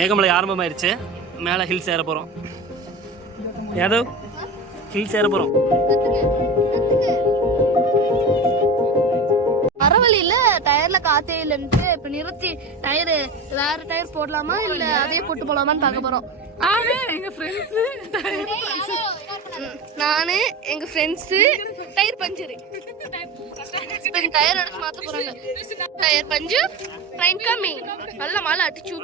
மேகமலை ஆரம்பமாயிருச்சு. மேலே ஹில்ஸ் ஏற போகிறோம். யாதவ் ஹில்ஸ் ஏற போகிறோம். மரவழியில டயர்ல காத்தே இல்லைன்ட்டு இப்ப நிறுத்தி டயர் வேற டயர் போடலாமா இல்ல அதே போட்டு போலாமான்னு பார்க்க போறோம். நானு எங்க ஃப்ரெண்ட்ஸ் டயர் பஞ்சரு டயர் எடுத்து மாத்த போறாங்க. டயர் பஞ்சு ட்ரெயின் கம்மிங் நல்ல மழை அடிச்சு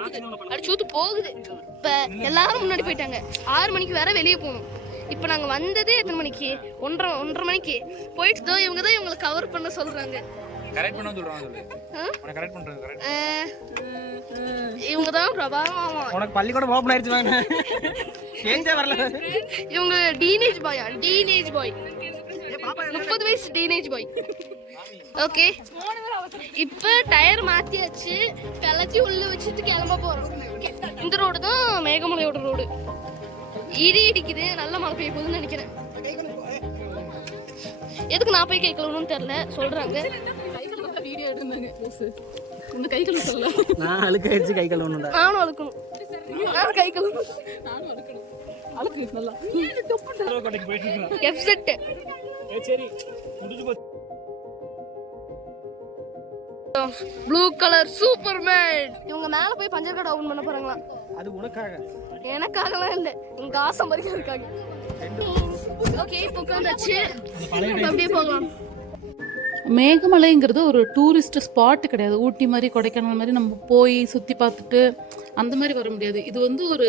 ஊத்து போகுது. இப்ப எல்லாரும் முன்னாடி போயிட்டாங்க. 6 மணிக்கு வேற வெளியே போகணும். இப்ப நாங்க வந்ததே எத்தனை மணிக்கு? 1:30 மணிக்கு போயிட்டு இவங்க தான் இவங்களை கவர் பண்ண சொல்றாங்க. கரெக்ட் பண்ண சொல்றாங்க. உன்னை கரெக்ட் பண்றாங்க. கரெக்ட் இவங்க தான் பிரபாவமா. உனக்கு பள்ளிக்கூடம் ஓபன் ஆயிருச்சு வாங்க. ஏஞ்சே வரல. இவங்க டீனேஜ் பாய் 30 வயசு டீனேஜ் பாய். ஓகே இப்ப டயர் மாத்தியாச்சு. கலச்சி உள்ள வச்சுட்டு கிளம்ப போறோம். இந்த ரோடு தான் மேகமலையோட ரோடு. இடி இடிக்குது. நல்ல மழை பெய்ய போகுதுன்னு நினைக்கிறேன். எதுக்கு நான் போய் கை கழுவணும்னு தெரியல சொல்றாங்க. வீடியோ எடுந்தாங்க. உங்க கை கழுவ சொல்ல நான் அழுக்காயிடுச்சு. கை கழுவணும். நானும் அழுக்கணும். நான் கை கழுவணும். நானும் அழுக்கணும். அழுக்கு நல்லா கோட்டைக்கு போயிட்டு இருக்கோம். எஃப்செட் சரி முடிஞ்சு போச்சு. Blue colour Superman. இவங்க மேல போய் பஞ்சர் கார்டு ஓபன் பண்ண போறாங்களா? அது உனக்காக. எனக்காகலாம் இல்ல, உங்க ஆசை மாதிரி இருக்காங்க. ஓகே இப்போ உட்கார்ந்தாச்சு. அப்படியே போகலாம். மேகமலைங்கிறது ஒரு டூரிஸ்ட் ஸ்பாட் கிடையாது. ஊட்டி மாதிரி கொடைக்கானல் மாதிரி நம்ம போய் சுற்றி பார்த்துட்டு அந்த மாதிரி வர முடியாது. இது வந்து ஒரு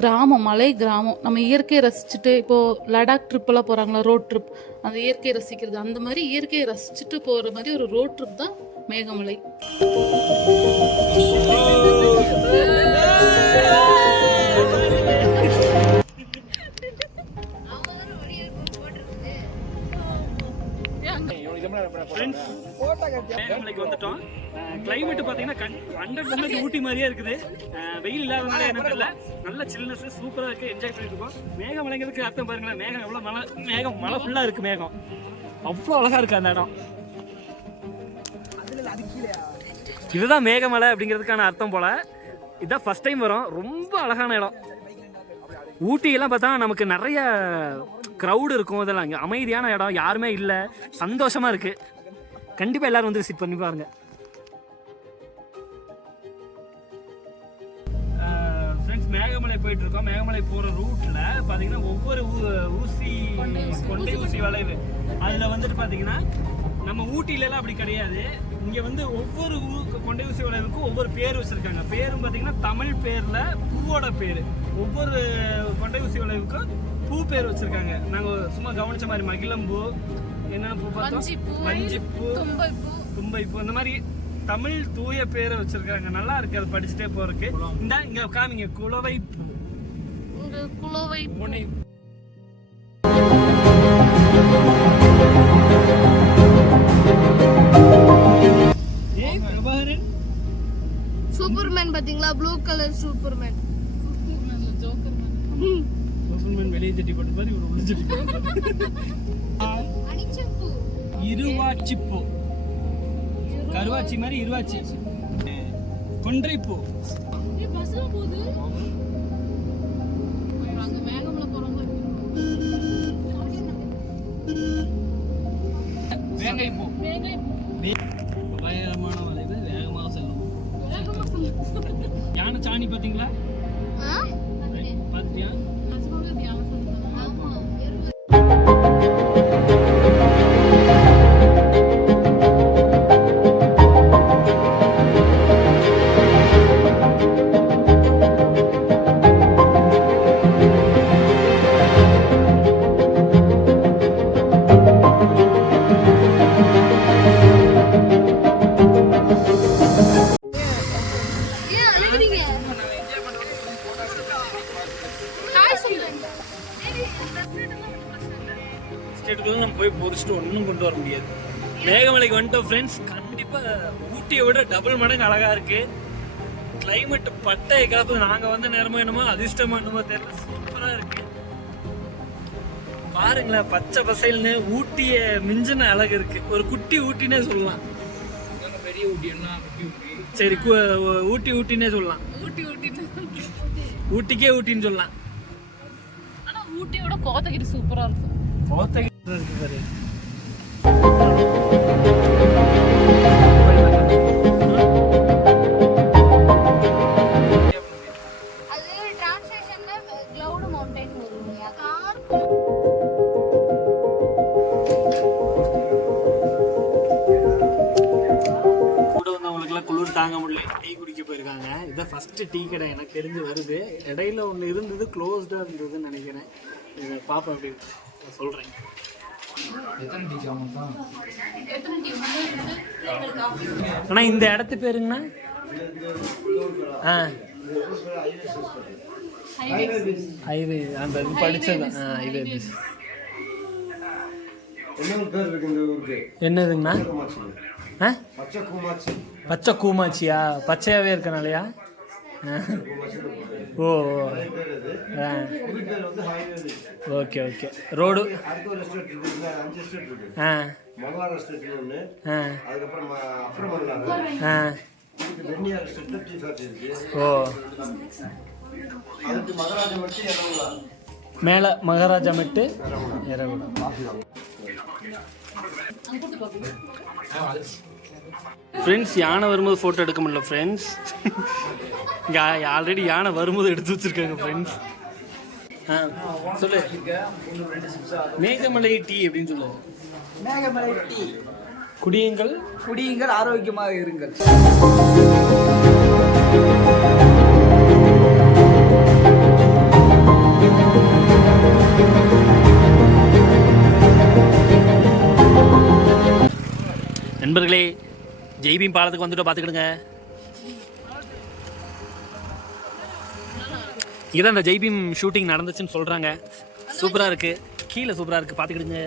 கிராமம், மலை கிராமம். நம்ம இயற்கையை ரசிச்சுட்டு, இப்போது லடாக் ட்ரிப்பெல்லாம் போகிறாங்களா, ரோட் ட்ரிப், அந்த இயற்கையை ரசிக்கிறது, அந்த மாதிரி இயற்கையை ரசிச்சுட்டு போகிற மாதிரி ஒரு ரோட் ட்ரிப் தான் மேகமலை. மேகமலைக்கு வந்துட்டோம். கிளைமேட் பாத்தீங்கன்னா 100% ஊட்டி மாதிரியே இருக்குது. வெயில் இல்லாதனால என்ன தெரியல, நல்ல சில்னஸ் சூப்பரா இருக்கு. என்ஜாய் பண்ணிட்டு இருக்கோம். மேகமலைங்கிறதுக்கு அர்த்தம் பாருங்களேன். மேகம் எவ்வளவு மழை ஃபுல்லா இருக்கு. மேகம் அவ்வளோ அழகா இருக்கு அந்த இடம். இதுதான் மேகமலை அப்படிங்கிறதுக்கான அர்த்தம் போல. இதுதான் ஃபர்ஸ்ட் டைம் வரும். ரொம்ப அழகான இடம். ஊட்டியெல்லாம் பார்த்தா நமக்கு நிறைய க்ரௌடு இருக்கும். இதெல்லாம் இங்கே அமைதியான இடம், யாருமே இல்லை, சந்தோஷமா இருக்கு. கண்டிப்பாக எல்லாரும் வந்து விசிட் பண்ணி பாருங்க. ஃப்ரெண்ட்ஸ் மேகமலை போயிட்டு இருக்கோம். மேகமலை போகிற ரூட்டில் பார்த்தீங்கன்னா ஒவ்வொரு கொண்டை ஊசி வளைவு அதில் வந்துட்டு பார்த்தீங்கன்னா நம்ம ஊட்டிலலாம் அப்படி கிடையாது. இங்கே வந்து ஒவ்வொரு கொண்டை ஊசி வளைவுக்கும் ஒவ்வொரு பேர் வச்சுருக்காங்க. பேரும் பார்த்தீங்கன்னா தமிழ் பேரில் பூவோட பேர். ஒவ்வொரு கொண்டை ஊசி வளைவுக்கும் பூ பேர் வச்சுருக்காங்க. நாங்கள் சும்மா கவனிச்ச மாதிரி மகிழம்பூ, என்னென்ன பூ பார்த்தோம், வஞ்சிப்பூ, தும்பைப்பூ, இந்த மாதிரி தமிழ் தூய பேரை வச்சுருக்காங்க. நல்லா இருக்கு அதை படிச்சுட்டே போகிறதுக்கு. இந்த இங்கே காமிங்க குளவைப்பூ. முனை சூப்பர்மேன் பாத்தீங்களா? Blue colour Superman. சூப்பர்மேன் வெளியே சட்டி போட்டு மாதிரி ஒரு உள்ள சட்டி போட்டு. இருவாச்சிப்பூ, கருவாச்சி மாதிரி இருவாச்சி. கொன்றைப்பூ. வேங்கைப்பூ. பயங்கரமான வளைவு, வேகமாக செல்லும். யானை சாணி பாத்தீங்களா? பாத்தியா? ஸ்டேட்டுக்குள்ள நம்ம போய் பொறிச்சிட்டு ஒன்றும் கொண்டு வர முடியாது. மேகமலைக்கு வந்துட்டோம் ஃப்ரெண்ட்ஸ். கண்டிப்பாக ஊட்டியை விட டபுள் மடங்கு அழகா இருக்கு. கிளைமேட் பட்டையை காப்பு. நாங்கள் வந்த நேரமோ என்னமோ அதிர்ஷ்டமா என்னமோ தெரியல, சூப்பராக இருக்கு. பாருங்களேன், பச்சை பசைல்னு ஊட்டிய மிஞ்சின அழகு இருக்கு. ஒரு குட்டி ஊட்டினே சொல்லலாம். பெரிய ஊட்டி. சரி ஊட்டி ஊட்டின்னே சொல்லலாம். ஊட்டிக்கே ஊட்டின்னு சொல்லலாம். ஆனா ஊட்டியோட கோத்தகிரி சூப்பரா இருக்கும். கோத்தகிரி இருக்கு பாரு. அது டிரான்ஸ்லேஷன்ல கிளவுட் மவுண்டன் வரும்யா. கூட வந்தவங்களுக்குலாம் குளிர் தாங்க முடியல, டீ குடிக்க போயிருக்காங்க. இதான் ஃபர்ஸ்ட் டீ கடை எனக்கு தெரிஞ்சு வருது. இடையில ஒன்று இருந்தது, க்ளோஸ்டா இருந்ததுன்னு நினைக்கிறேன். இதை பாப்பா அப்படி சொல்றேன். ஆனா இந்த இடத்து பேருங்கண்ணா ஹைவே அந்த இது படிச்சது ஹைவே பஸ். என்னதுங்கண்ணா? பச்சை கூமாச்சியா? பச்சையாவே இருக்கனாலயா? Oh okay okay. ரோடு ஓ மேலே மகாராஜா மெட்டு இரவுடம். ஃப்ரெண்ட்ஸ், யானை வரும்போது ஃபோட்டோ எடுக்க முடியல ஃப்ரெண்ட்ஸ். இங்கே ஆல்ரெடி யானை வரும்போது எடுத்து வச்சுருக்காங்க ஃப்ரெண்ட்ஸ். சொல்லு. மேகமலை டீ அப்படின்னு சொல்லுவாங்க. மேகமலை டீ. குடியுங்கள் குடியுங்கள், ஆரோக்கியமாக இருங்கள். நண்பர்களே, ஜெய்பீம் பாலத்துக்கு வந்துட்டு பார்த்துக்கிடுங்க. இதான் இந்த ஜெய்பீம் ஷூட்டிங் நடந்துச்சுன்னு சொல்கிறாங்க. சூப்பராக இருக்குது, கீழே சூப்பராக இருக்குது, பார்த்துக்கிடுங்க.